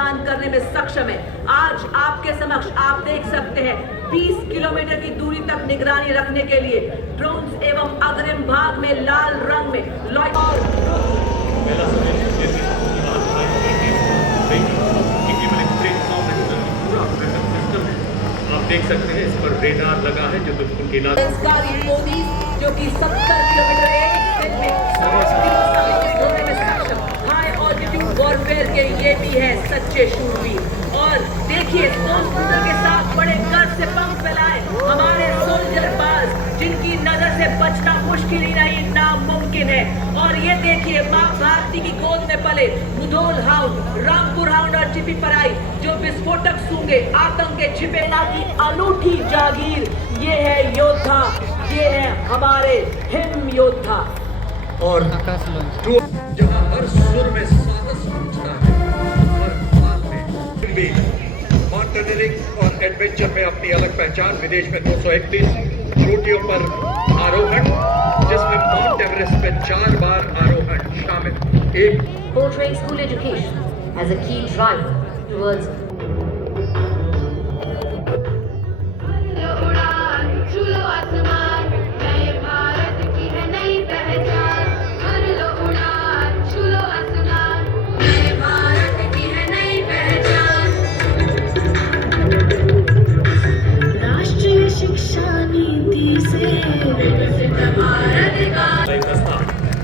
प्रदान करने में सक्षम है। आज आपके समक्ष आप देख सकते हैं 20 किलोमीटर की दूरी तक निगरानी रखने के लिए ड्रोन्स एवं अग्रिम भाग में लाल रंग में आप देख सकते हैं इस पर रेडार लगा है जो दुश्मन की जो कि 70 किलोमीटर एक दिन में 100 किलो सामग्री ढोने में सक्षम हाई ऑल्टीट्यूड वॉरफेयर के ये भी है सच्चे शूरवीर। और देखिए स्कूटर के साथ बड़े गर्व से पंख फैलाए हमारे सोल्जर बाज, जिनकी नजर से बचना मुश्किल ही नहीं नामुमकिन है। और ये देखिए माँ भारती की गोद में पले मुधोल हाउंड, रामपुर हाउंड और चिपी पराई जो विस्फोटक सूंघे आतंक के छिपे ना की अनूठी जागीर। ये है योद्धा, ये है हमारे हिम योद्धा। और जहां हर सुर में साहस गूंजता है, हर ताल में भी माउंटेनियरिंग और एडवेंचर में अपनी अलग पहचान। विदेश में 231 चोटियों पर आरोहण, जिसमें माउंट एवरेस्ट पे 4 बार आरोहण शामिल। एक portraying school education as a key drive towards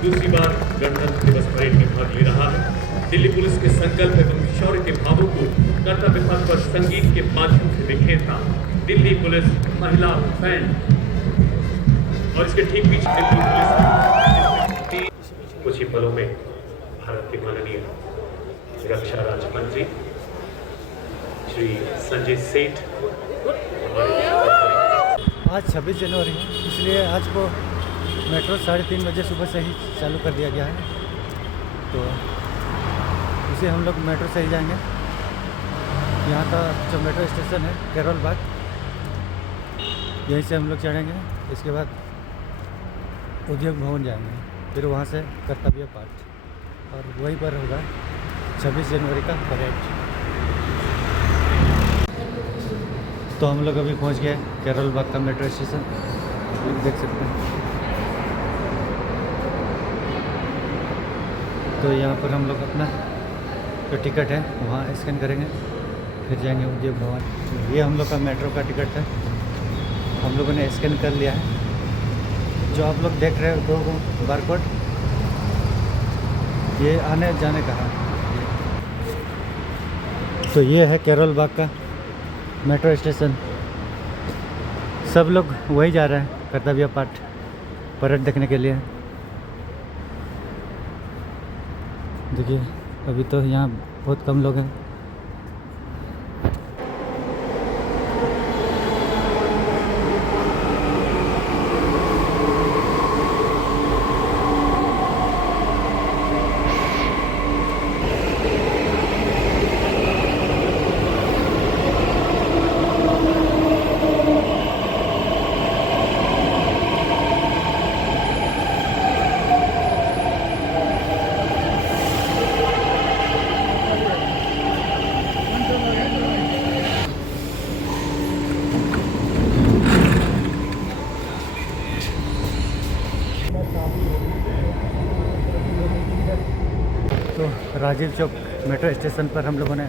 दूसरी बार गणतंत्र दिवस परेड में भाग ले रहा है। दिल्ली पुलिस के संकल्प एवं शौर्य के भावों को कर्तव्य पथ पर संगीत के माध्यम से बिखेरता दिल्ली पुलिस महिला बैंड। और इसके ठीक पीछे दिल्ली पुलिस कुछ ही पलों में भारत के माननीय रक्षा राज्य मंत्री श्री संजय सेठ आज 26 जनवरी है, इसलिए आज को मेट्रो 3:30 बजे सुबह से ही चालू कर दिया गया है। तो इसे हम लोग मेट्रो से ही जाएंगे। यहाँ का जो मेट्रो स्टेशन है कैरोल बाग, यहीं से हम लोग चढ़ेंगे। इसके बाद उद्योग भवन जाएंगे, फिर वहाँ से कर्तव्य पाठ, और वहीं पर होगा 26 जनवरी का परेड। तो हम लोग अभी पहुँच गए कैरोल बाग का मेट्रो स्टेशन, देख सकते हैं। तो यहाँ पर हम लोग अपना जो टिकट है वहाँ स्कैन करेंगे, फिर जाएंगे उद्योग भवन। ये हम लोग का मेट्रो का टिकट है, हम लोगों ने स्कैन कर लिया है। जो आप लोग देख रहे हो 2 बारकोड, ये आने जाने का है। तो ये है कैरोल बाग का मेट्रो स्टेशन। सब लोग वही जा रहे हैं कर्तव्य पाठ परेड देखने के लिए। देखिए अभी तो यहाँ बहुत कम लोग हैं। तो राजीव चौक मेट्रो स्टेशन पर हम लोगों ने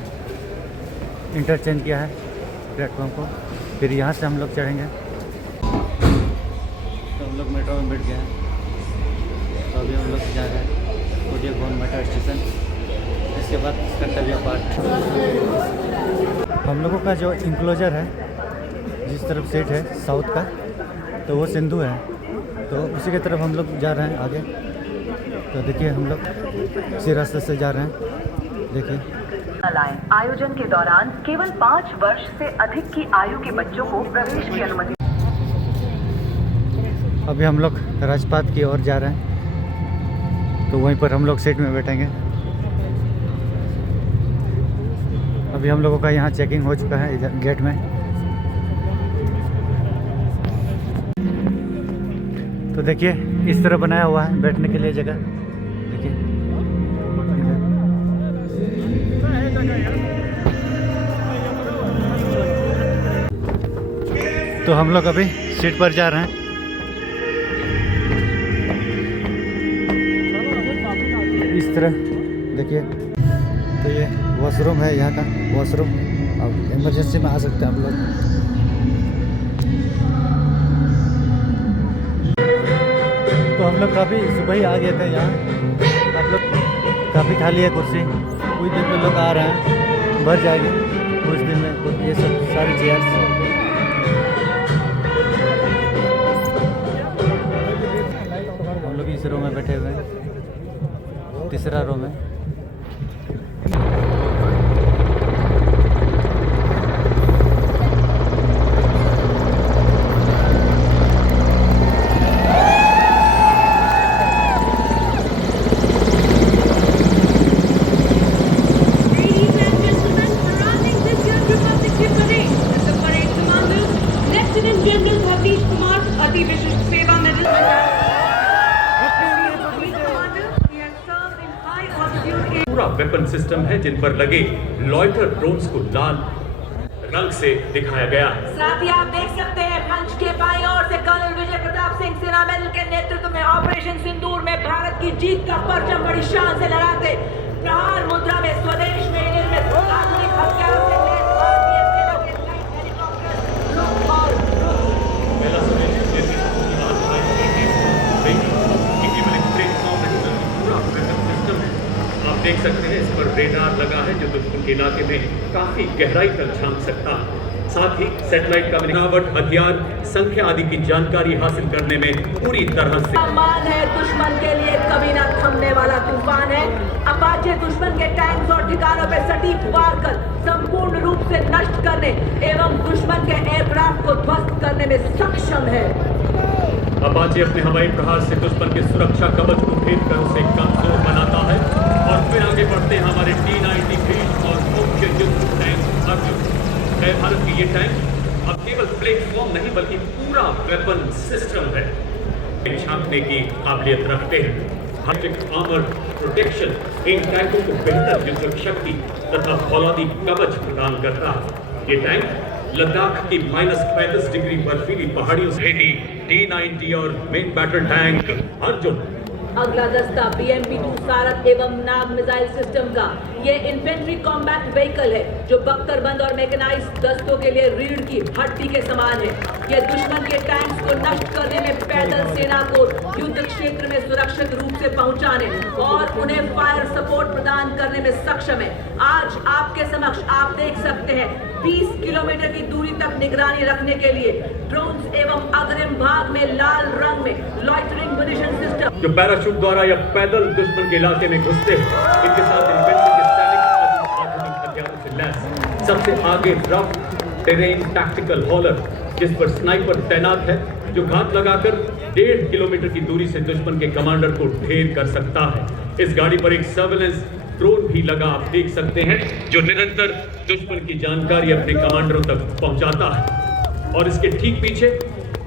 इंटरचेंज किया है प्लेटफॉर्म को, फिर यहाँ से हम लोग चढ़ेंगे। तो हम लोग मेट्रो में बैठ गए हैं। तो अभी हम लोग जा रहे हैं उद्योग भवन मेट्रो स्टेशन, इसके बाद कर्तव्य पाठ। हम लोगों का जो इंक्लोजर है, जिस तरफ सेट है साउथ का, तो वो सिंधु है, तो उसी की तरफ हम लोग जा रहे हैं आगे। तो देखिए हम लोग इसी रास्ते से जा रहे हैं। देखिए आयोजन के दौरान केवल 5 वर्ष से अधिक की आयु के बच्चों को प्रवेश की अनुमति। अभी हम लोग राजपाथ की ओर जा रहे हैं, तो वहीं पर हम लोग सीट में बैठेंगे। अभी हम लोगों का यहाँ चेकिंग हो चुका है इधर गेट में। तो देखिए इस तरह बनाया हुआ है बैठने के लिए जगह। देखिए तो हम लोग अभी सीट पर जा रहे हैं। इस तरह देखिए, तो ये वॉशरूम है यहाँ का वॉशरूम। अब इमरजेंसी में आ सकते हैं हम लोग। तो हम लोग काफ़ी सुबह ही आ गए थे यहाँ। आप लोग काफ़ी खाली है कुर्सी, कुछ दिन में लोग आ रहे हैं, भर जाएगी कुछ दिन में कुछ ये सब सारी चेयर्स। हम लोग इस रो में बैठे हुए हैं, तीसरा रो में। पूरा वेपन सिस्टम है जिन पर लगे लॉयटर ड्रोन्स को लाल रंग से दिखाया गया है। साथ ही आप देख सकते हैं मंच के बाईं ओर से कर्नल विजय प्रताप सिंह सेना मेडल के नेतृत्व में ऑपरेशन सिंदूर में भारत की जीत का परचम बड़ी शान से लहराते प्रहार मुद्रा में स्वदेश में निर्मित आधुनिक हथियारों से लैस भारतीय सेना के लाइट हेलीकॉप्टर रुक और रुक। पहला स्वदेश पूरा वेपन सिस्टम है। आप देख सकते हैं इस पर रेडार लगा है जो दुश्मन के इलाके में काफी गहराई तक झांक सकता है। साथ ही सैटेलाइट का बनावट, हथियार, संख्या आदि की जानकारी हासिल करने में पूरी तरह से सम्मान है। दुश्मन के लिए कभी न थमने वाला तूफान है। अपाचे दुश्मन के टैंक्स और ठिकानों पर सटीक वार कर संपूर्ण रूप से नष्ट करने एवं दुश्मन के एयरक्राफ्ट को ध्वस्त करने में सक्षम है। अपाचे अपने हवाई प्रहार से दुश्मन के सुरक्षा कवच को भेद कर उसे कमजोर बनाता है। और फिर आगे बढ़ते हैं हमारे T-90 और मुख्य युद्ध टैंक अर्जुन। भारत की ये टैंक अब केवल प्लेटफॉर्म नहीं बल्कि पूरा वेपन सिस्टम है, झांकने की काबिलियत रखते हैं। हाइटेक आर्मर प्रोटेक्शन इन टैंकों को बेहतर युद्ध शक्ति तथा फौलादी कवच प्रदान करता है। ये टैंक लद्दाख की -35 डिग्री बर्फीली पहाड़ियों से T-90 और मेन बैटल टैंक अर्जुन। अगला दस्ता BMP-2 सारथ एवं नाग मिसाइल सिस्टम का ये इन्फेंट्री कॉम्बैट व्हीकल है जो बख्तरबंद और मैकेनाइज्ड दस्तों के लिए रीढ़ की हड्डी के समान है। ये दुश्मन के टैंक्स को नष्ट करने में पैदल सेना को युद्ध क्षेत्र में सुरक्षित रूप से पहुंचाने और उन्हें फायर सपोर्ट प्रदान करने में सक्षम है। आज आपके समक्ष आप देख सकते हैं 20 किलोमीटर की दूरी तक निगरानी रखने के लिए ड्रोन्स एवं अग्रिम भाग में लाल रंग में लॉइटरिंग म्यूनिशन सिस्टम जो पैराशूट द्वारा या पैदल दुश्मन के इलाके में घुसते हैं। इनके साथ इन्फेंट्री के सैनिक आधुनिक हथियारों से लैस सबसे आगे रफ टेरेन टैक्टिकल हॉलर जिस पर स्नाइपर तैनात है जो घात लगाकर 1.5 किलोमीटर की दूरी से दुश्मन के कमांडर को ढेर कर सकता है। इस गाड़ी पर एक सर्वेलेंस ड्रोन भी लगा आप देख सकते हैं जो निरंतर दुश्मन की जानकारी अपने कमांडरों तक पहुंचाता है। और इसके ठीक पीछे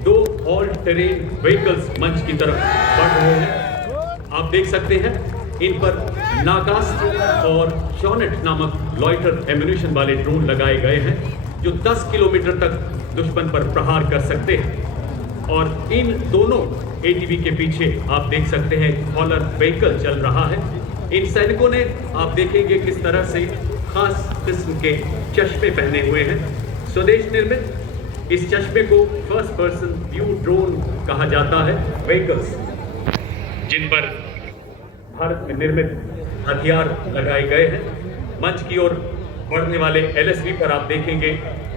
2 ऑल टेरेन व्हीकल्स मंच की तरफ बढ़ रहे हैं। आप देख सकते हैं इन पर नागास्त्र और शॉनेट नामक लॉइटर एम्यूनिशन वाले ड्रोन लगाए गए हैं जो 10 किलोमीटर तक दुश्मन पर प्रहार कर सकते हैं। और इन दोनों ATV के पीछे आप देख सकते हैं हॉलर व्हीकल चल रहा है। इन सैनिकों ने आप देखेंगे किस तरह से खास किस्म के चश्मे पहने हुए हैं, स्वदेश निर्मित। इस चश्मे को फर्स्ट पर्सन व्यू ड्रोन कहा जाता है। व्हीकल्स जिन पर भारत में निर्मित हथियार लगाए गए हैं। मंच की ओर बढ़ने वाले LSV पर आप देखेंगे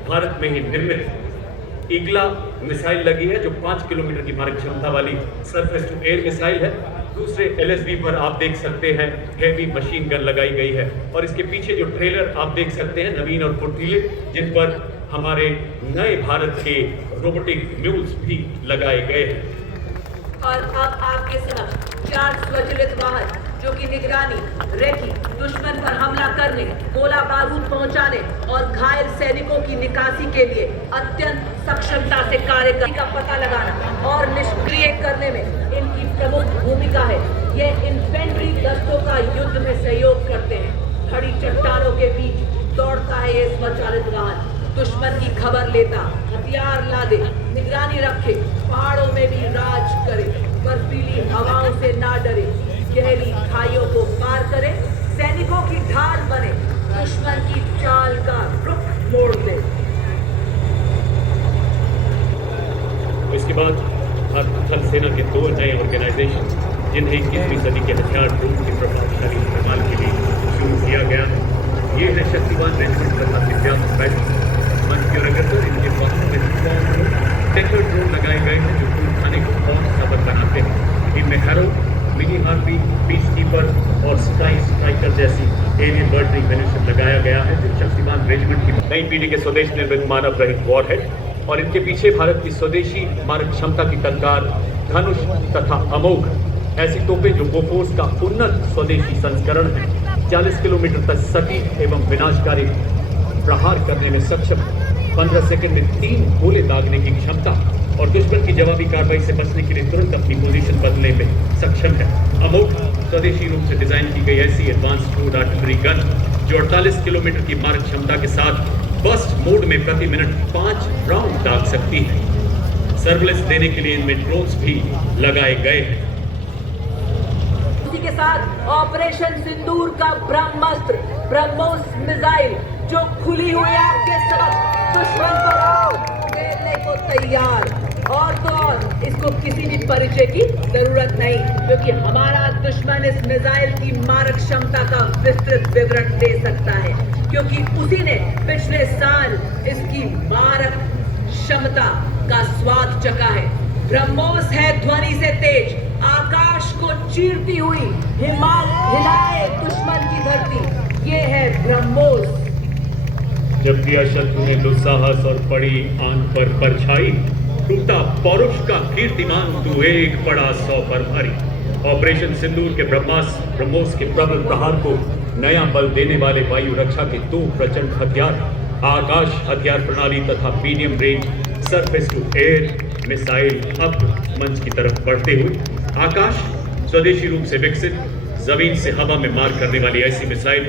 भारत में ही निर्मित ईगला मिसाइल लगी है जो 5 किलोमीटर की मारक क्षमता वाली सरफेस टू एयर मिसाइल है। दूसरे LSV पर आप देख सकते हैं हेवी मशीन गन लगाई गई है। और इसके पीछे जो ट्रेलर आप देख सकते हैं नवीन और फुर्तीले जिन पर हमारे नए भारत के रोबोटिक म्यूल्स भी लगाए गए हैं। और अब आपके समक्ष 4 स्वचालित वाहन जो कि निगरानी, रेकी, दुश्मन पर हमला करने, गोला बारूद पहुंचाने और घायल सैनिकों की निकासी के लिए अत्यंत सक्षमता से कार्य करने का पता लगाना और निष्क्रिय करने में इनकी प्रमुख भूमिका है। ये इन्फेंट्री दस्तों का युद्ध में सहयोग करते हैं। खड़ी चट्टानों के बीच दौड़ता है ये स्वचालित वाहन। दुश्मन की खबर लेता, हथियार लादे, निगरानी रखे, पहाड़ों में भी राज करे, बर्फीली हवाओं से ना डरे, गहरी खाइयों को पार करे, सैनिकों की ढाल बने, दुश्मन की चाल का रुख मोड़ दे। इसके बाद भारतीय थल सेना के 2 नए ऑर्गेनाइजेशन जिन्हें 21वीं सदी के हथियार ड्रोन के प्रभावशाली इस्तेमाल के लिए शुरू किया गया है, ये है शक्तिवान रेजिमेंट तथा दिव्यांग बैटल। मंच के रगतर इनके पासों में टेकर ड्रोन लगाए गए हैं जो खून खाने को और साबर बनाते हैं। इनमें harrow, mini harpy, piece keeper और स्काई स्ट्राइकर जैसी एरियल बर्डरी मिनिशन लगाया गया है जो शक्तिवान रेजिमेंट की नई पीढ़ी के स्वदेश निर्मित मानव रहित वॉरहेड और इनके पीछे भारत की स्वदेशी मारक क्षमता की टंकार, धनुष तथा अमोघ ऐसी तोपें जो बोफोर्स का उन्नत स्वदेशी संस्करण है। 40 किलोमीटर तक सटीक एवं विनाशकारी प्रहार करने में सक्षम, 15 सेकंड में 3 गोले दागने की क्षमता और दुश्मन की जवाबी कार्रवाई से बचने के लिए तुरंत अपनी पोजीशन बदलने में सक्षम है। अमोघ स्वदेशी रूप से डिजाइन की गई ऐसी एडवांस क्रूड आर्टिलरी गन जो 48 किलोमीटर की मारक क्षमता के साथ बर्स्ट मोड में प्रति मिनट 5 राउंड दाग सकती है। सर्विलेंस देने के लिए इनमें ड्रोन्स भी लगाए गए हैं। इसी के साथ ऑपरेशन सिंदूर का ब्रह्मास्त्र ब्रह्मोस मिसाइल जो खुली हुई आग के साथ दुश्मन पर घेरने को तैयार। और तो और इसको किसी भी परिचय की जरूरत नहीं, क्योंकि हमारा दुश्मन इस मिसाइल की मारक क्षमता का विस्तृत विवरण दे सकता है, क्योंकि उसी ने पिछले साल इसकी मारक क्षमता का स्वाद चखा है। ब्रह्मोस है ध्वनि से तेज, आकाश को चीरती हुई हिलाए दुश्मन की धरती, ये है ब्रह्मोस। जब दिया शत्रु ने दुस्साहस और पड़ी आंख पर परछाई, टूटा पौरुष का कीर्तिमान तू एक पड़ा 100 पर भारी। ऑपरेशन सिंदूर के ब्रह्मोस के प्रबल प्रहार को नया बल देने वाले वायु रक्षा के 2 प्रचंड हथियार, आकाश हथियार प्रणाली तथा medium range surface to air missile अब मंच की तरफ बढ़ते हुए आकाश स्वदेशी रूप से विकसित जमीन से हवा में मार करने वाली ऐसी मिसाइल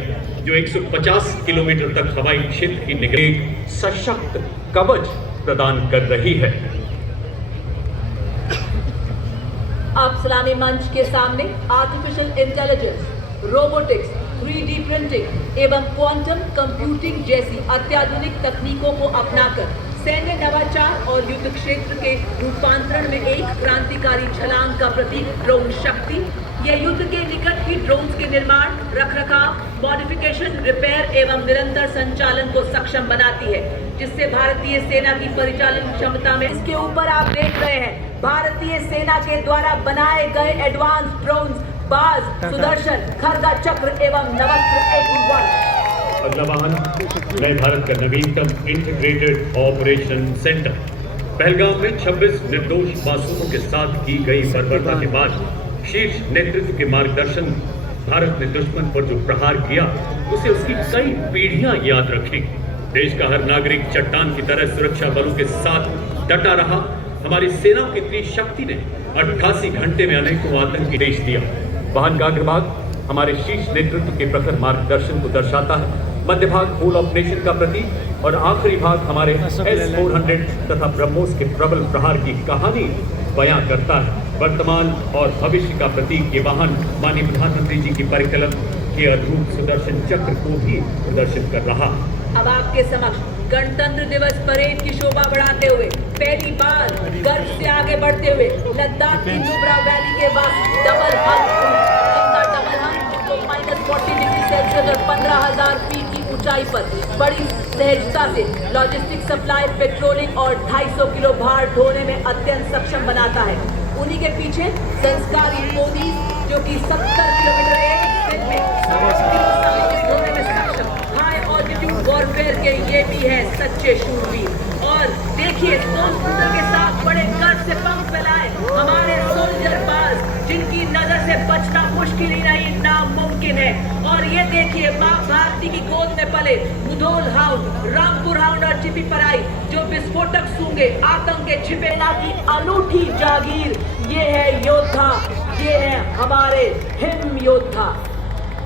जो 150 किलोमीटर तक हवाई क्षेत्र की निगरानी एक सशक्त कवच प्रदान कर रही है। अब सलामी मंच के सामने artificial intelligence, robotics, 3D printing एवं क्वांटम कंप्यूटिंग जैसी अत्याधुनिक तकनीकों को अपनाकर सैन्य नवाचार और युद्ध क्षेत्र के रूपांतरण में एक क्रांतिकारी छलांग का प्रतीक ड्रोन शक्ति, यह युद्ध के निकट ही ड्रोन्स के निर्माण, रखरखाव, मॉडिफिकेशन, रिपेयर एवं निरंतर संचालन को सक्षम बनाती है, जिससे भारतीय सेना की परिचालन क्षमता में इसके ऊपर आप देख रहे हैं भारतीय सेना के द्वारा बनाए गए एडवांस ड्रोन्स बाज, सुदर्शन, खरगा चक्र एवं नवस्त्र 81। अगला वाहन नए भारत का नवीनतम इंटीग्रेटेड ऑपरेशन सेंटर। पहलगाम में 26 निर्दोष मासूमों के साथ की गई बर्बरता के बाद शीर्ष नेतृत्व के मार्गदर्शन भारत ने दुश्मन पर जो प्रहार किया उसे उसकी कई पीढ़ियां याद रखें। देश का हर नागरिक चट्टान की तरह सुरक्षा बलों के साथ डटा रहा। हमारी सेनाओं की त्रिशक्ति ने 88 घंटे में अनेकों आतंकी देश दिया। वाहन का अग्रभाग हमारे शीर्ष नेतृत्व के प्रखर मार्गदर्शन को दर्शाता है, मध्य भाग होल ऑफ नेशन का प्रतीक और आखिरी भाग हमारे S-400 तथा ब्रह्मोस के प्रबल प्रहार की कहानी बयां करता है। वर्तमान और भविष्य का प्रतीक ये वाहन माननीय प्रधानमंत्री जी की परिकल्पना के अद्भुत सुदर्शन चक्र को भी प्रदर्शित कर रहा। अब आपके समक्ष गणतंत्र दिवस परेड की शोभा बढ़ाते हुए पहली बार गर्व से आगे बढ़ते हुए लद्दाख की नुब्रा वैली के बाद डबल हंट जो -40 डिग्री सेल्सियस और 15,000 फीट की ऊंचाई पर बड़ी सहजता से लॉजिस्टिक सप्लाई, पेट्रोलिंग और 250 किलो भार ढोने में अत्यंत सक्षम बनाता है। उन्हीं के पीछे संस्कारी मोदी जो कि 70 किलोमीटर एक दिन में 60 किलो सामग्री ढोने में सक्षम, हाई ऑल्टीट्यूड वॉरफेयर के ये भी है सच्चे शूरवीर। और देखिए स्टोन के साथ बड़े गर्व से पंख फैलाए हमारे सोल्जर बाज, जिनकी नजर से बचना मुश्किल ही नहीं नामुमकिन है। और ये देखिए माँ भारती की गोद में पले मुधोल हाउंड, रामपुर हाउंड और चिपी पराई जो विस्फोटक सूंघे आतंक के छिपे ना की अनूठी जागीर। ये है योद्धा, ये है हमारे हिम योद्धा।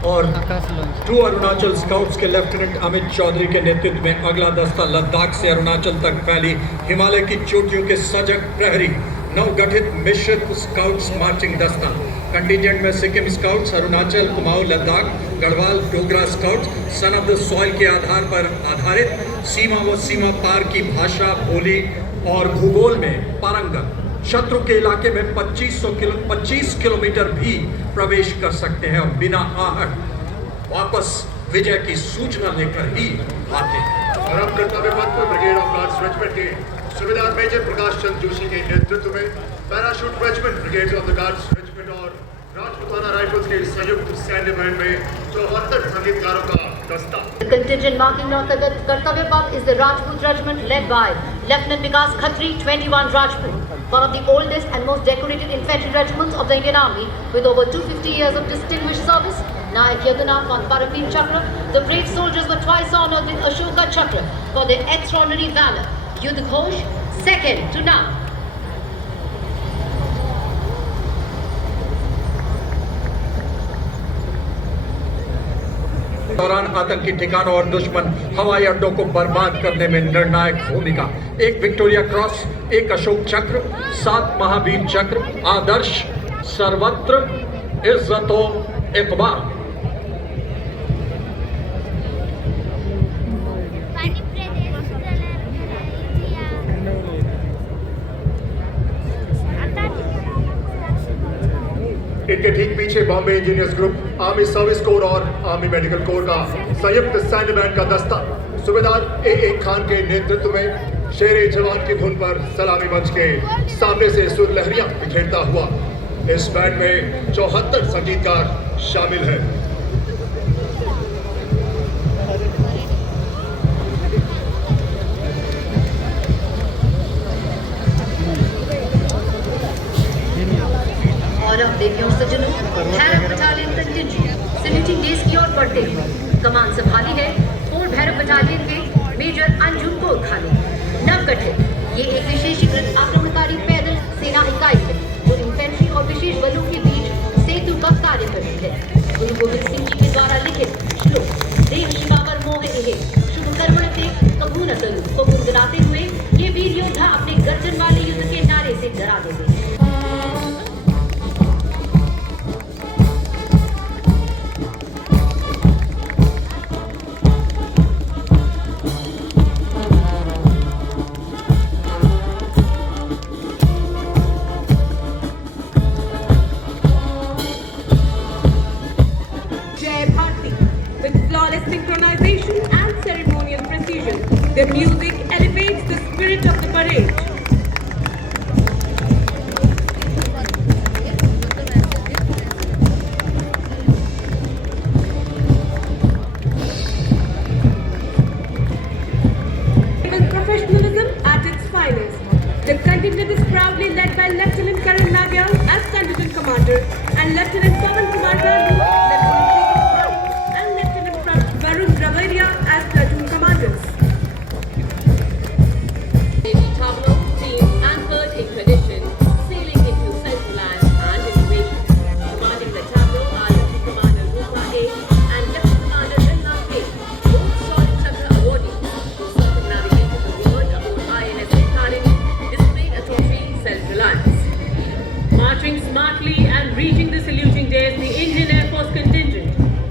और आकाश लॉन्च। टू अरुणाचल स्काउट्स के लेफ्टिनेंट अमित चौधरी के नेतृत्व में अगला दस्ता लद्दाख से अरुणाचल तक फैली हिमालय की चोटियों के सजग प्रहरी नवगठित मिश्रित स्काउट्स मार्चिंग दस्ता। कंटिजेंट में Sikkim scouts, Arunachal, Kumaon, Ladakh, Garhwal, Dogra scouts son of the soil के आधार पर आधारित सीमा व सीमा पार की भाषा, बोली और भूगोल में पारंगत शत्रु के इलाके में 25 किलोमीटर भी प्रवेश कर सकते हैं और बिना आहट वापस विजय की सूचना लेकर ही आते हैं। और हम कर्तव्य पथ पर ब्रिगेड ऑफ गार्ड्स रेजिमेंट के सूबेदार मेजर प्रकाश चंद जोशी के नेतृत्व में parachute regiment brigade of the guards regiment और राजपूताना राइफल्स के संयुक्त सैन्य बैंड में 74 संगीतकारों का दस्ता। The contingent marking North Kartavya Path is the Rajput Regiment led by Lieutenant Vikas Khatri, 21 Rajput, one of the oldest and most decorated infantry regiments of the Indian Army with over 250 years of distinguished service. Nayak Yadunath on Paraveer Chakra. The brave soldiers were twice honored with Ashoka Chakra for their extraordinary valor. Yudh Ghosh, second to none. दौरान आतंकी ठिकानों और दुश्मन हवाई अड्डों को बर्बाद करने में निर्णायक भूमिका। एक विक्टोरिया क्रॉस, एक अशोक चक्र, 7 महावीर चक्र, आदर्श, सर्वत्र इज्जतो इकबाल। इनके ठीक पीछे Bombay engineers group, army service corps और आर्मी मेडिकल कोर का संयुक्त सैन्य बैंड का दस्ता सूबेदार ए खान के नेतृत्व में शेरे जवान की धुन पर सलामी मंच के सामने से सुर लहरियां बिखेरता हुआ। इस बैंड में 74 संगीतकार शामिल हैं। और अब देखिए सज्जनों, Bhairav battalion contingent saluting days की ओर बढ़ते हुए कमान संभाली है फोर्ट भैरव बटालियन के मेजर अंजुम गोरखा ने। नवगठित ये एक विशेषीकृत आक्रमणकारी पैदल सेना इकाई है जो इन्फेंट्री और विशेष बलों के बीच सेतु का कार्य करती है। गुरु गोविंद सिंह जी के द्वारा लिखित श्लोक देव शिवावर मोह एहे शुभ कर्मण ते कभू न तरू को गुनगुनाते हुए ये वीर योद्धा अपने गर्जन वाले युद्ध के नारे से डरा देते हैं। Synchronization and ceremonial precision. The music elevates the spirit of the parade. With professionalism at its finest, the contingent is proudly led by Lieutenant Karan Nagyal as contingent commander and Lieutenant Pawan Kumar Gandhi, as platoon commanders. Navy Tableau team anchored in tradition, sailing into self-reliance and innovation. Commanding the Tableau are Lieutenant Commander Rupa A and Lieutenant Commander Rinna A, both Solid Chakra awardees who circumnavigated the world aboard INS Tarini, displaying a supreme self-reliance. Marching smartly and reaching the saluting dais, the Indian Air Force contingent.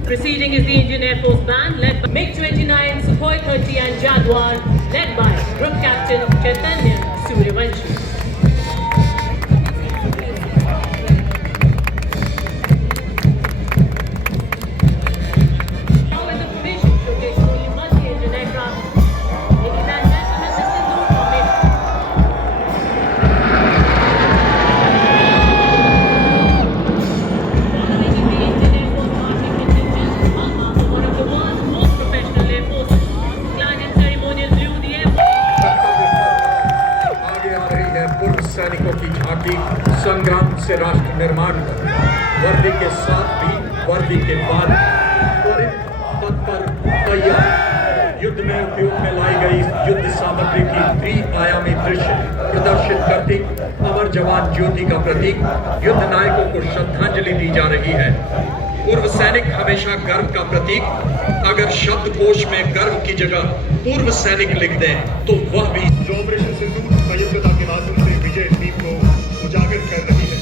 Preceding is the Indian Air Force band led by MiG-29, Sukhoi 30 and Jaguar, led by Group Captain Chaitanya Suryavanshi. Now with the formation showcasing the multi-engine aircraft, ladies and gentlemen, this is the formation. सैनिकों की झांकी संग्राम से राष्ट्र निर्माण कर वर्दी के साथ भी वर्दी के बाद त्वरित तत्पर तैयार युद्ध में उपयोग में लाई गई युद्ध सामग्री की त्रि-आयामी दृश्य प्रदर्शित करती अमर जवान ज्योति का प्रतीक युद्ध नायकों को श्रद्धांजलि दी जा रही है। पूर्व सैनिक हमेशा गर्व का प्रतीक। अगर शब्दकोश में गर्व की जगह पूर्व सैनिक लिख दें तो वह भी जो ऑपरेशन सिंदूर संयुक्तता के माध्यम से विजय थीम को उजागर कर रही है।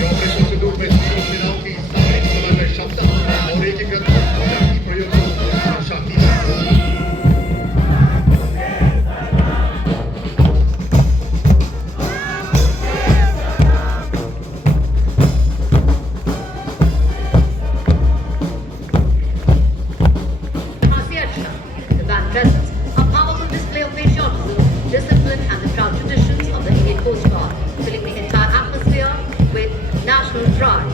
ये ऑपरेशन सिंदूर में तीनों सेनाओं की सामरिक समन्वय क्षमता और एकीकृत शक्ति प्रयोग को दर्शाती है। The band presents a powerful display of patriotism, discipline, and the proud traditions of the Indian Coast Guard, filling the entire atmosphere with national pride.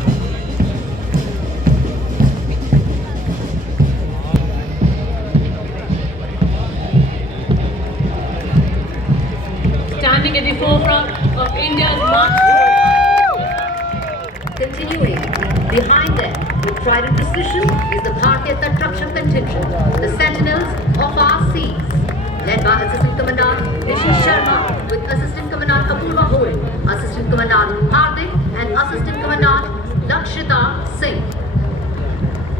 Standing at the forefront of India's march Continuing behind them with pride and precision is the Bharatiya Tat Rakshak contingent, the sentinels of our seas, led by Assistant Commandant Rishi Sharma with Assistant Commandant Apurva Hole, Assistant Commandant Hardik, and Assistant Commandant Lakshita Singh,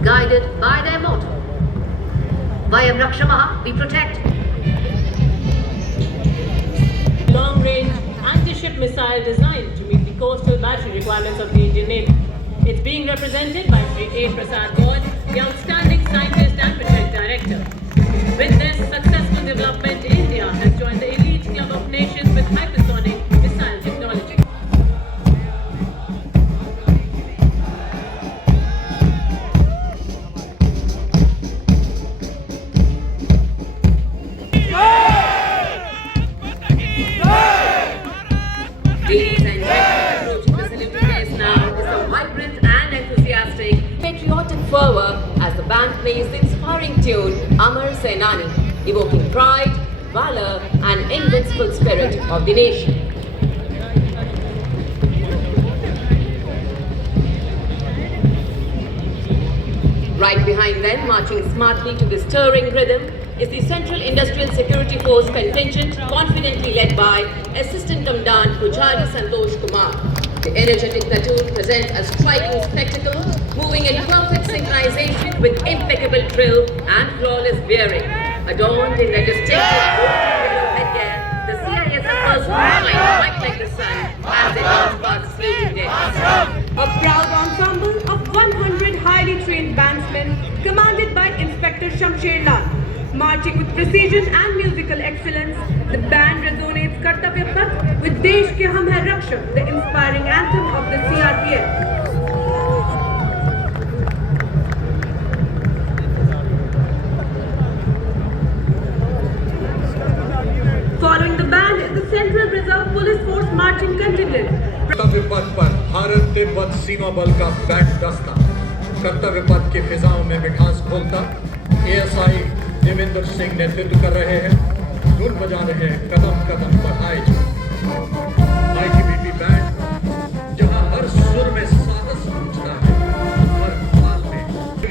guided by their motto, Vayam Rakshamaha, we protect. long-range anti-ship missile designed to meet the coastal battery requirements of the Indian Navy. It's being represented by Sri A. Prasad Gaud, the outstanding scientist and project director. With this successful development, India has joined the elite club of nations with hypersonic missile technology. Ladies and gentlemen, approaching the saluting place now is the vibrant and enthusiastic patriotic fervor as the band plays the inspiring tune Amar Senani, evoking pride, valor, and invincible spirit of the nation. Right behind them, marching smartly to the stirring rhythm, is the Central Industrial Security Force contingent, confidently led by Assistant Commandant Pujari Santosh Kumar. The energetic platoon presents a striking spectacle, moving in perfect synchronization with impeccable drill and flawless bearing. Adorned in their distinctive yellow headgear, the CISFers shine bright like the sun as they march past saluting decks. A proud ensemble of 100 highly trained bandsmen commanded by Inspector Shamsher Lal. Marching with precision and musical excellence, the band resonates Kartavya Path with Desh Ke Hum Hai Rakshak, the inspiring anthem of the CRPF. Following the band is the Central Reserve Police Force marching contingent. कर्तव्य पथ पर भारत तिब्बत सीमा बल का band दस्ता कर्तव्य पथ की फिजाओं में मिठास घोलता एएसआई देवेंद्र सिंह नेतृत्व कर रहे हैं, धुन बजा रहे हैं, कदम कदम बढ़ाए जाए। आईटीबीपी बैंड जहां हर सुर में साहस गूंजता है, हर ताल में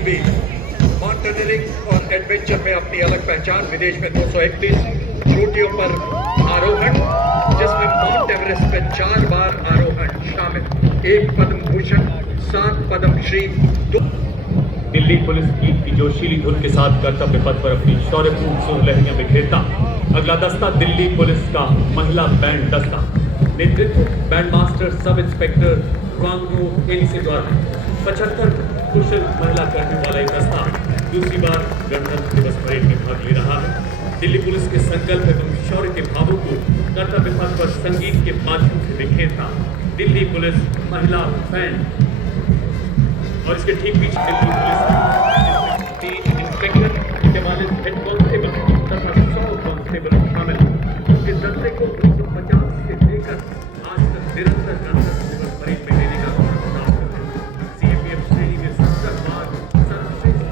भी माउंटेनियरिंग और एडवेंचर में अपनी अलग पहचान। विदेश में 231 चोटियों पर आरोहण, जिसमें माउंट एवरेस्ट पे 4 बार आरोहण शामिल, 1 पद्म भूषण, 7 पद्म श्री। दिल्ली पुलिस गीत की जोशीली धुन के साथ कर्तव्य पथ पर अपनी शौर्यपूर्ण सुरलहरियां बिखेरता अगला दस्ता दिल्ली पुलिस का महिला बैंड दस्ता, नेतृत्व band master sub inspector Wangu NC द्वारा। 75 कुशल महिला कर्मियों वाला एक दस्ता दूसरी बार गणतंत्र दिवस परेड में भाग ले रहा है। दिल्ली पुलिस के संकल्प एवं शौर्य के भावों को कर्तव्य पथ पर संगीत के माध्यम से बिखेरता दिल्ली पुलिस महिला बैंड। और इसके ठीक पीछे दिल्ली पुलिस के 3 इंस्पेक्टर, इनके वाले हेड कांस्टेबल तथा 100 कांस्टेबल शामिल। उनके दस्ते को 1950 से लेकर आज तक निरंतर गणतंत्र दिवस परेड में लेने का काम कर रहे हैं। सीएपीएफ श्रेणी में 70 बार सर्वश्रेष्ठ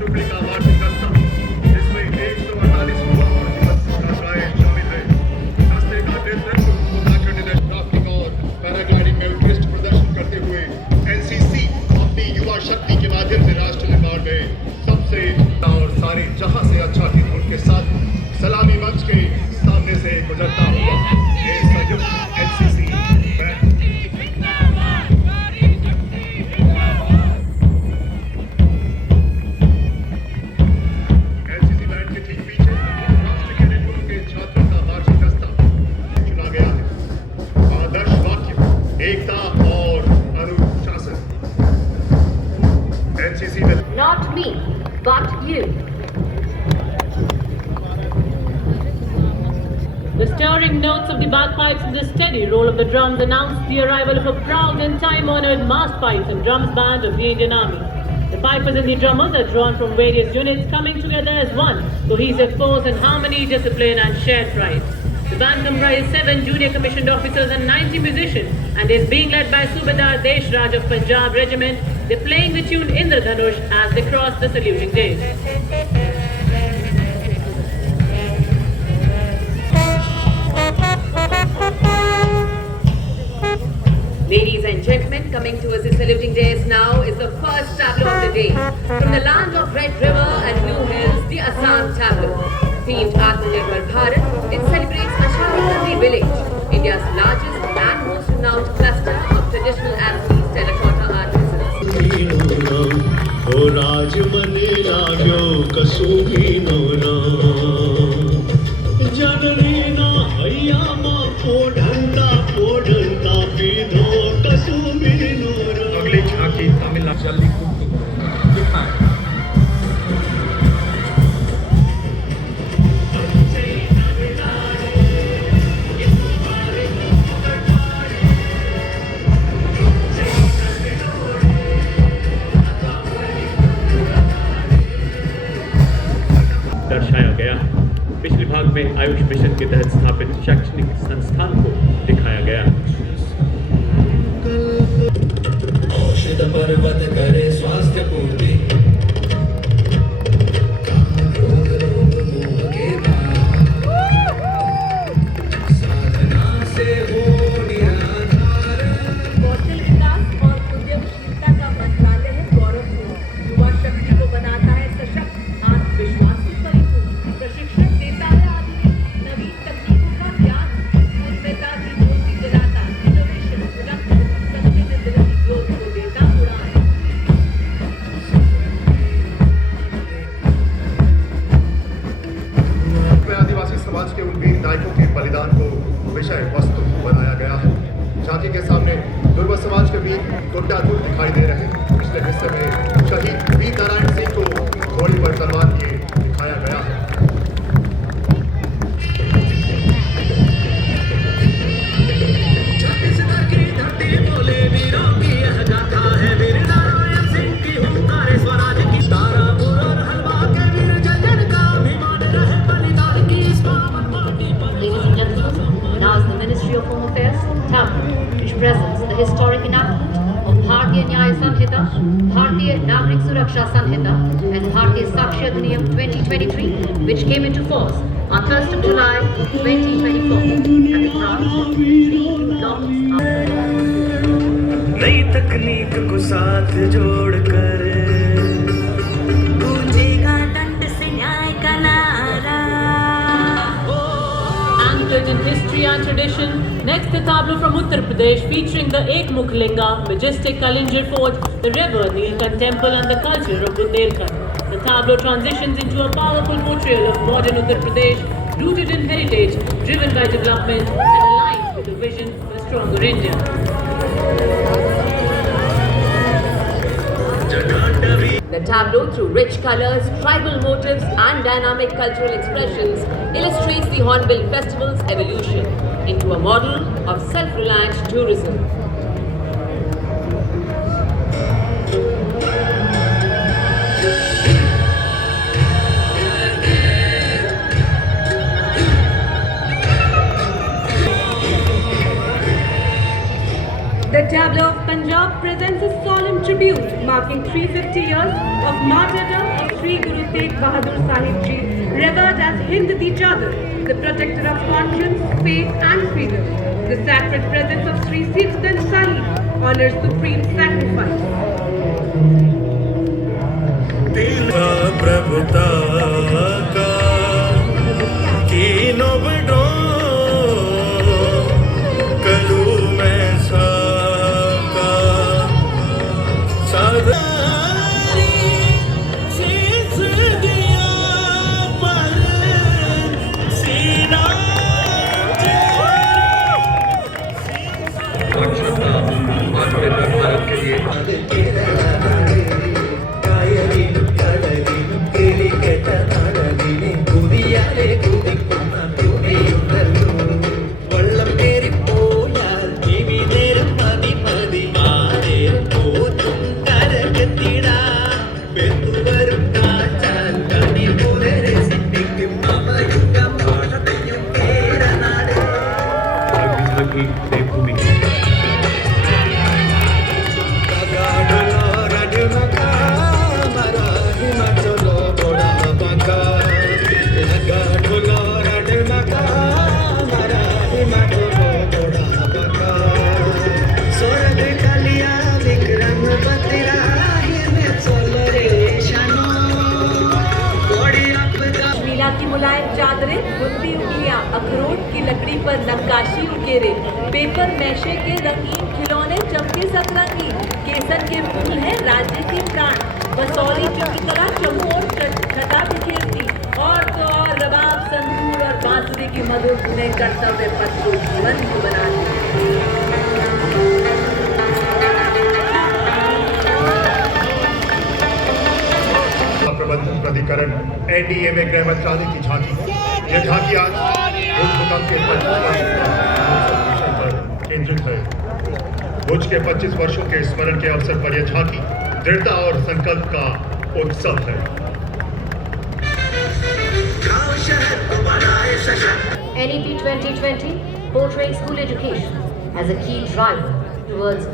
टुकड़ी का मार्चिंग दस्ता, जिसमें 148 युवा और छात्राएं शामिल हैं। दस्ते का नेतृत्व उत्तराखंड ड्राफ्टिंग और पैराग्लाइडिंग में उत्कृष्ट प्रदर्शन करते हुए एनसीसी अपनी युवा शक्ति के माध्यम से राष्ट्र निर्माण में सबसे और सारे जहां से अच्छा की धुन के साथ सलामी मंच के सामने से गुजरता हुआ ये संयुक्त एनसीसी बैंड के ठीक पीछे राष्ट्र के नेतृत्व के छात्रों का मार्चिंग दस्ता चुना गया है। आदर्श वाक्य, एकता और अनुशासन। एनसीसी में Not me, but you. The stirring notes of the bagpipes and the steady roll of the drums announced the arrival of a proud and time-honored mass pipes and drums band of the Indian Army. The pipers and the drummers are drawn from various units, coming together as one, cohesive force in harmony, discipline and shared pride. The band comprises 7 junior commissioned officers and 90 musicians and is being led by Subedar Desh Raj of Punjab Regiment. They're playing the tune Indradhanush as they cross the saluting days. Ladies and gentlemen, coming towards the saluting days now is the first tableau of the day. From the land of Red River and Blue Hills, the Assam tableau. Themed Atmanirbhar Bharat, it celebrates Ashawakandi village, India's largest and most renowned cluster of traditional Assamese terracotta artisans. ओ राज मने लाग्यो कसुमी Nora जननी ना हैया मा पोढंता पीधो कसुमी Nora. अगली झांकी तमिलनाडु जल्दी दिखाएं। दर्शाया गया है। पिछले भाग में आयुष मिशन के तहत स्थापित शैक्षणिक संस्थान को दिखाया गया। औषध पर्वत करे स्वास्थ्य पूर्ति साधना से हो निराधार। कौशल विकास और उद्यमशीलता का मंत्रालय है गौरवपूर्ण, युवा शक्ति को बनाता है सशक्त, आत्मविश्वासी परिपूर्ण, प्रशिक्षण देता है आधुनिक नवीन तकनीकों का ज्ञान, उन्नता की ज्योति जलाता, इनोवेशन, प्रोडक्शन, सस्टेनेबिलिटी ग्रोथ को देता उड़ान। आदिवासी समाज के उन वीर नायकों के बलिदान को विषय वस्तु बनाया गया है। झांकी के सामने दुर्वा समाज के वीर गुड्डाधुर दिखाई दे रहे हैं। पिछले हिस्से में शहीद वीर नारायण सिंह को घोड़ी पर तलवार किए दिखाया गया है। छत्तीसगढ़ की धरती बोले वीरों की यह गाथा है। वीर नारायण सिंह की हुंकारे स्वराज की तारापुर और हलवा के वीर जजन का अभिमान रहे बलिदान की इस पावन माटी पर। Ladies and gentlemen, now is the Ministry of Home Affairs, Tamil, which presents the historic enactment of Bharatiya Nyaya Samhita, Bharatiya Nagrik Suraksha Samhita, and Bharatiya Sakshi Adhiniyam 2023, which came into force on 1st of July 2024 at the cross of 3 blocks. नई तकनीक को साथ जोड़कर गूंजेगा दंड से न्याय का नारा। Anchored in history and tradition, next the tableau from Uttar Pradesh featuring the Ekmukhlinga, majestic Kalinjir Fort, the river, Neelkant Temple and the culture of Bundelkhand. The tableau transitions into a powerful portrayal of modern Uttar Pradesh, rooted in heritage, driven by development and aligned with the vision of a stronger India. The tableau, through rich colors, tribal motifs and dynamic cultural expressions, illustrates the Hornbill Festival's evolution into a model of self-reliant tourism. The tableau of Punjab presents a solemn tribute marking 350 years of martyrdom of 3 Sri Guru Tegh Bahadur Sahib Ji, revered as Hind Di Chadar, the protector of conscience, faith and freedom. The sacred presence of Sri Sikh Granth Sahib honors supreme sacrifice. प्रभुता का कीनो बडो कलू में साका सादारी शीश दिया पर सीना आत्मनिर्भर भारत के लिए की देवभूमि मीला की मुलायम चादरें, बुंदी उंगलियां, अखरोट की लकड़ी पर नक्काशी उकेरे, पेपर मैशे के रंगीन खिलौने चमके सतरंगी, केसर के फूल हैं राज्य की प्राण, बसौली चित्रकला चमोर छटा बिखेरती, और तो और रबाब, संतूर और बांसुरी की मधुर धुनें कर्तव्य पथ को जीवंत बनाती। प्रबंधन प्राधिकरण एनडीए में गृह मंत्रालय की झांकी। यह झांकी आज भूकंप के 25 वर्ष पर केंद्रित है। भुज के 25 वर्षों के स्मरण के अवसर पर यह झांकी दृढ़ता और संकल्प का उत्सव है। NEP 2020 portraying school education as a key driver towards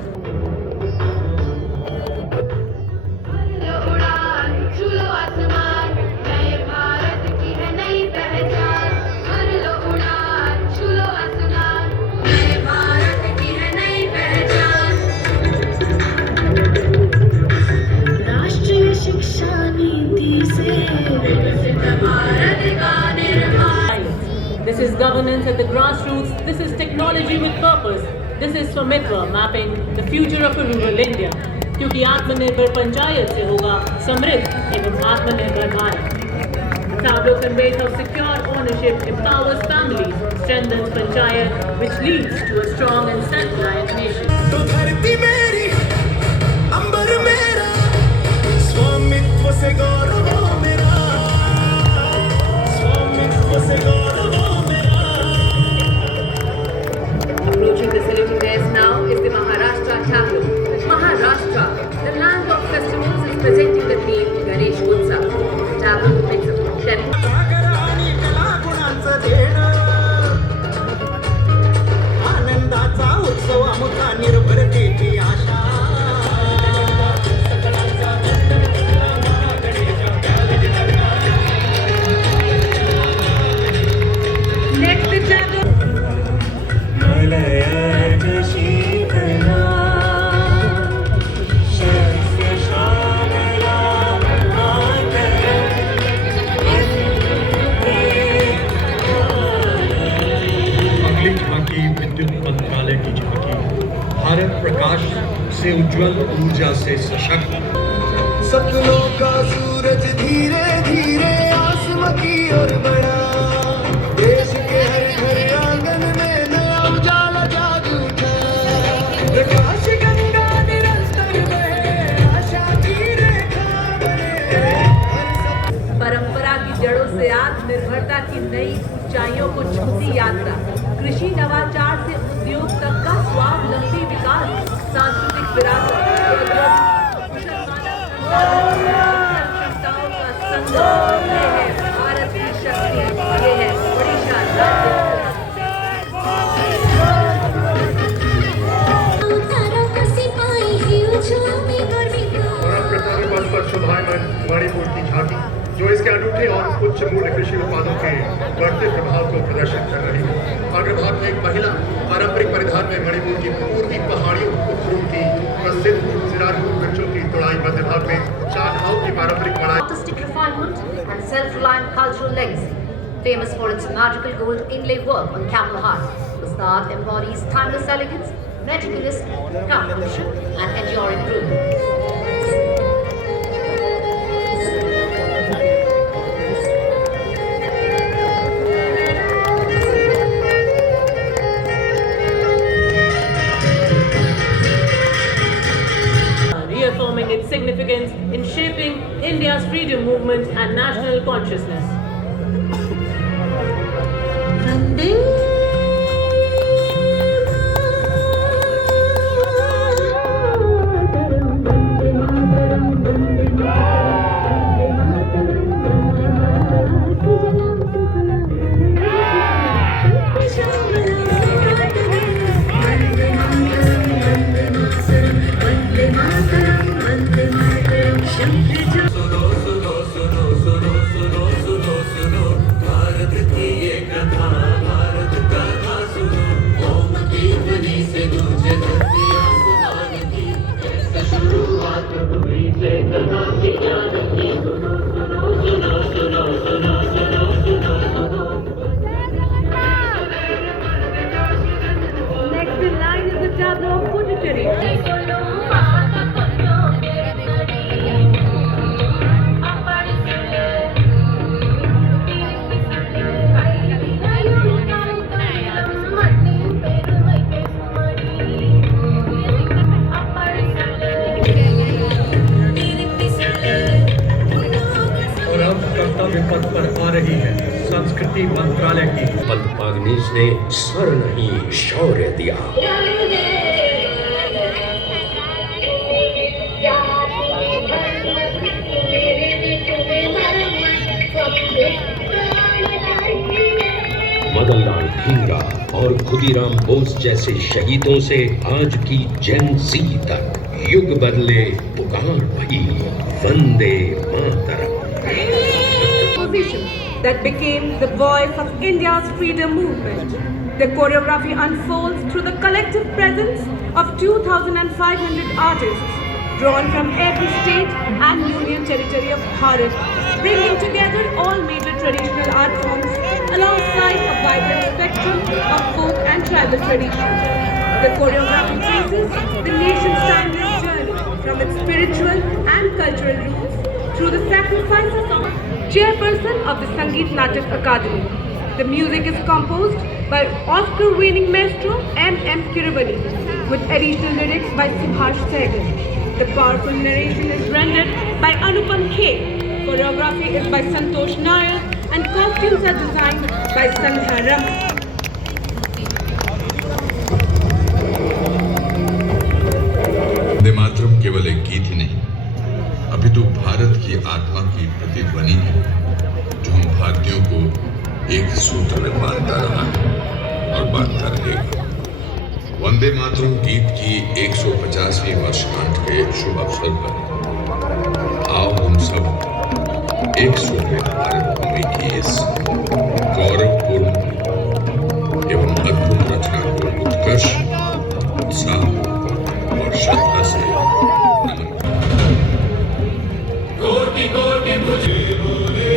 This is governance at the grassroots. This is technology with purpose. This is Swamitva, mapping the future of a rural India. क्योंकि आत्मनिर्भर पंचायत से होगा समृद्ध एवं आत्मनिर्भर Bharat. The tableau conveys how secure ownership empowers families, strengthens panchayat, which leads to a strong and self-reliant nation. तो धरती मेरी अंबर मेरा स्वामित्व से गौरव मेरा स्वामित्व से गौरव मेरा. Approaching the saluting desk now is the Maharashtra tableau. Maharashtra, the land of festivals, is presenting the theme Ganesh Utsav. The tableau depicts a आणि कला गुणांचं देणं आनंदाचा उत्सव आमचा निर्भरतेची आशा. Next the tableau. अगली झांकी विद्युत मंत्रालय की झांकी। भारत प्रकाश से उज्जवल, ऊर्जा से सशक्त। सपनों का सूरज धीरे धीरे आसमां की ओर बढ़ा. देश के हर घर आंगन में नया उजाला जाग उठा. प्रकाश गंगा निरंतर बहे, आशा की रेखा बने. परंपरा की जड़ों से आत्मनिर्भरता की नई ऊंचाइयों को छूती यात्रा, कृषि नवाचार से उद्योग तक का स्वावलंबी विकास, सांस्कृतिक विरासत, कुशल मानव क्षमताओं का संगम, ये है भारत की शक्ति, ये है ओडिशा राज्य. और अब कर्तव्य पथ पर शोभायमान मणिपुर की झांकी। जो इसके अनूठे और उच्च मूल्य कृषि उत्पादों के बढ़ते प्रभाव को प्रदर्शित कर रही है। अग्रभाग में एक महिला पारंपरिक परिधान में मणिपुर की पूर्वी पहाड़ियों उत्तरों की प्रसिद्ध सिरारपुर वृक्षों की तोड़ाई, मध्य भाग में चाकहाउ की पारंपरिक मड़ाई। Artistic refinement and self-reliant cultural legacy, famous for its magical gold inlay work on camel heart. The art embodies timeless elegance, meticulous craftsmanship, and enduring brilliance. Reaffirming its significance in shaping India's freedom movement and national consciousness. Next in line is the tableau of Puducherry. और अब कर्तव्य पथ पर आ रही है संस्कृति मंत्रालय की। पंतपागनीज ने स्वर नहीं शौर्य दिया। मदनलाल ढींगरा और खुदीराम बोस जैसे शहीदों से आज की जेन ज़ी तक युग बदले पुकार भई Vande Mataram. Position that became the voice of India's freedom movement. The choreography unfolds through the collective presence of 2,500 artists drawn from every state and union territory of Bharat, bringing together all major traditional art forms alongside a vibrant spectrum of folk and tribal traditions. The choreography traces the nation's timeless journey from its spiritual and cultural roots through the sacrifices of chairperson of the Sangeet Natak Academy. The music is composed by Oscar-winning maestro M.M. Kiruvani with additional lyrics by Subhash Sehgal. The powerful narration is rendered by Anupam K. Choreography is by Santosh Nair and costumes are designed by Sandhya Raman. Vande Mataram केवल एक गीत ही नहीं, अपितु भारत की आत्मा की प्रतिध्वनि है जो हम भारतीयों को एक सूत्र में बांधता रहा है और बांधता रहेगा। वंदे मातरम गीत की 150वीं वर्षगांठ के शुभ अवसर पर आओ हम सब एक सुर में भारत भूमि की इस गौरवपूर्ण एवं अद्भुत रचना को उत्कर्ष, उत्साह और श्रद्धा से नमन। कोटि कोटि मुझे बोले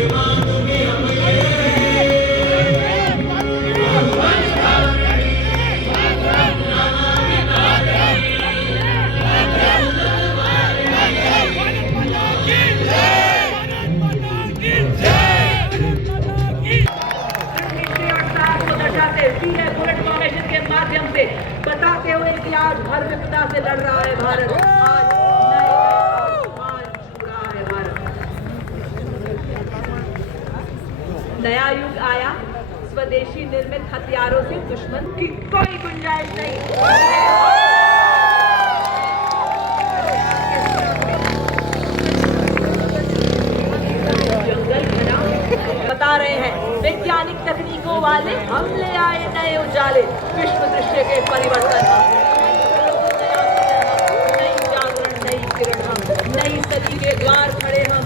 के माध्यम से बताते हुए कि आज हर विपदा से लड़ रहा है भारत, आज नए आसमान छू रहा है भारत। नया युग आया, स्वदेशी निर्मित हथियारों से दुश्मन की कोई गुंजाइश नहीं। बता रहे हैं वैज्ञानिक तकनीकों वाले, हम ले आए नए उजाले, विश्व दृश्य के परिवर्तन, नई जागरण, नई किरण, हम नई सदी के द्वार खड़े, हम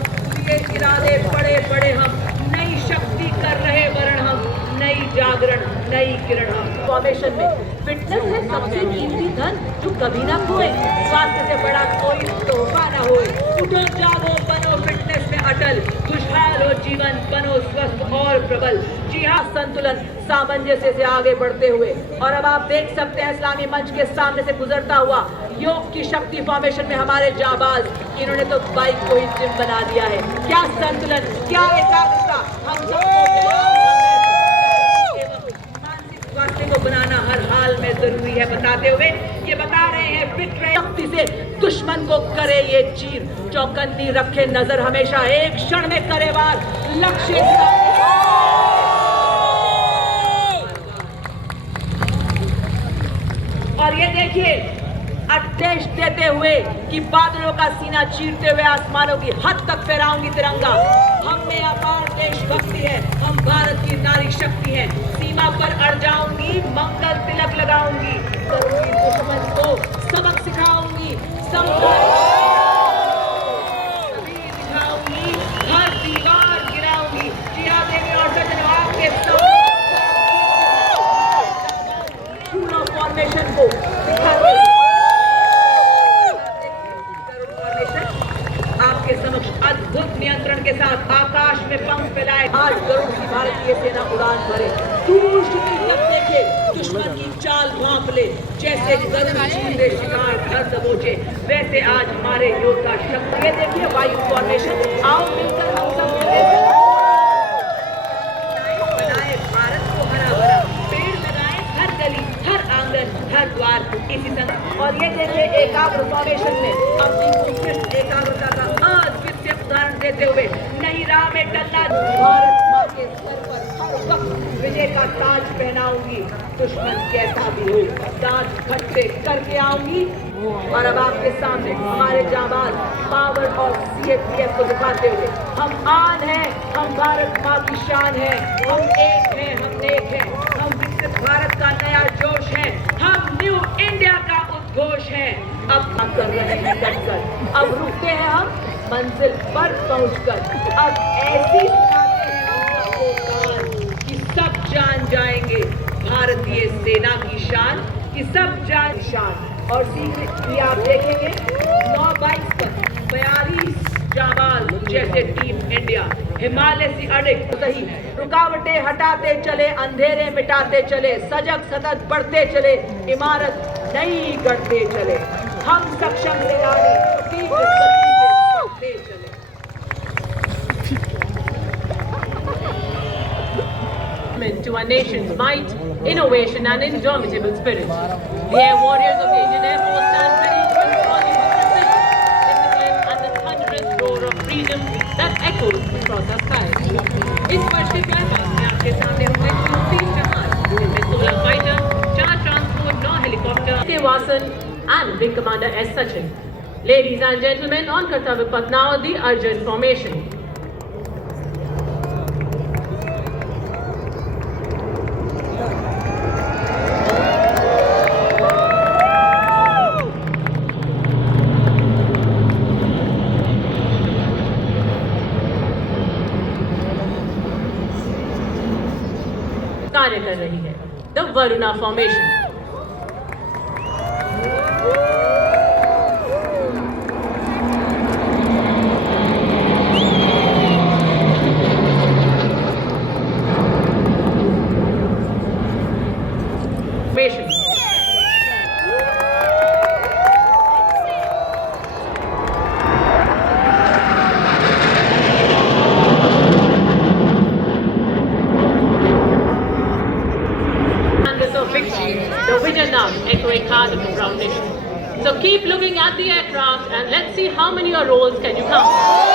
के इरादे बड़े बड़े हम, नई शक्ति कर रहे वरण हम, नई जागरण नई किरण हम। फॉर्मेशन में फिटनेस है सबसे कीमती धन जो कभी ना खोए, स्वास्थ्य से बड़ा कोई तोहफा ना होए। उठो जागो बनो फिटनेस में अटल, खुशहाल हो जीवन बनो स्वस्थ और प्रबल। जी हाँ, संतुलन सामंजस्य से आगे बढ़ते हुए। और अब आप देख सकते हैं इस्लामी मंच के सामने से गुजरता हुआ योग की शक्ति फॉर्मेशन में हमारे जाबाज, इन्होंने तो बाइक को ही जिम बना दिया है। क्या संतुलन, क्या एकाग्रता, हम सबको मानसिक स्वास्थ्य को बनाना हर हाल में जरूरी है बताते हुए ये बता रहे हैं फिट रहे, शक्ति से दुश्मन को करे ये चीर, चौकन्नी रखे नजर हमेशा, एक क्षण में करे वार, लक्ष्य और ये देखिए आदेश देते हुए कि बादलों का सीना चीरते हुए आसमानों की हद तक फहराऊंगी तिरंगा। हम में अपार देशभक्ति है, हम भारत की नारी शक्ति है, सीमा पर अड़ जाऊंगी, मंगल तिलक लगाऊंगी, करूंगी दुश्मन को सबक सिखाऊंगी, दिखाऊंगी, हर दीवार गिराऊंगी। जी हाँ देवी और सज्जनों, आपके फॉर्मेशन को आपके समक्ष अद्भुत नियंत्रण के साथ आकाश में पंख फैलाए आज गरुड़ की भारतीय सेना उड़ान भरे, दूर तक देखे, दुश्मन की चाल भांप ले, जैसे गरुड़ चीरे शिकार घर दबोचे, वैसे आज हमारे योद्धा शक्ति। देखिए वायु फॉर्मेशन, आओ मिलकर हम सब बनाए भारत को हरा भरा, पेड़ लगाए हर गली हर आंगन हर द्वार इसी तरह। और ये देखिए एकाग्र फॉर्मेशन में अपनी उत्कृष्ट एकाग्रता का अद्वितीय उदाहरण देते हुए नई राह में डलना, भारत मां के सर पर हर वक्त विजय का ताज पहनाऊंगी, दुश्मन कैसा भी हो दांत खट्टे करके आऊंगी। और अब आपके सामने हमारे जाबाज पावर और CAPF को दिखाते हुए, हम आन हैं, हम भारत माँ की शान है, हम एक हैं, हम नेक हैं, हम विकसित भारत का नया जोश है, हम न्यू इंडिया का उद्घोष है। अब हम कर रहे हैं डटकर, अब रुकते हैं हम मंजिल पर पहुंचकर, अब ऐसी कि सब जान जाएंगे भारतीय सेना की शान, कि सब जान शान। और सीखिए आप देखेंगे 9 बाइक पर 42 जाबाज जैसे टीम इंडिया हिमालय से अड़िग सही रुकावटें हटाते चले, अंधेरे मिटाते चले, सजग सतत बढ़ते चले, इमारत नई गढ़ते चले, हम सक्षम से आगे तीव्र गति से चले। To our nation's might, innovation and indomitable spirit. The Air Warriors of the Indian Air Force stand ready to embody with precision, discipline and the thunderous roar of freedom that echoes across our skies. इस वर्ष के climax में आपके सामने होंगे 30 जहाज, जिनमें 16 fighter, 4 transport, 9 helicopter, के Vasan and Wing Commander S. Sachin. Ladies and gentlemen, on Kartavya Path now, the Arjun formation. कार्य कर रही है the Varuna formation. The Vijay Naam echoing hard of the brown nation. So keep looking at the aircraft and let's see how many rolls can you count.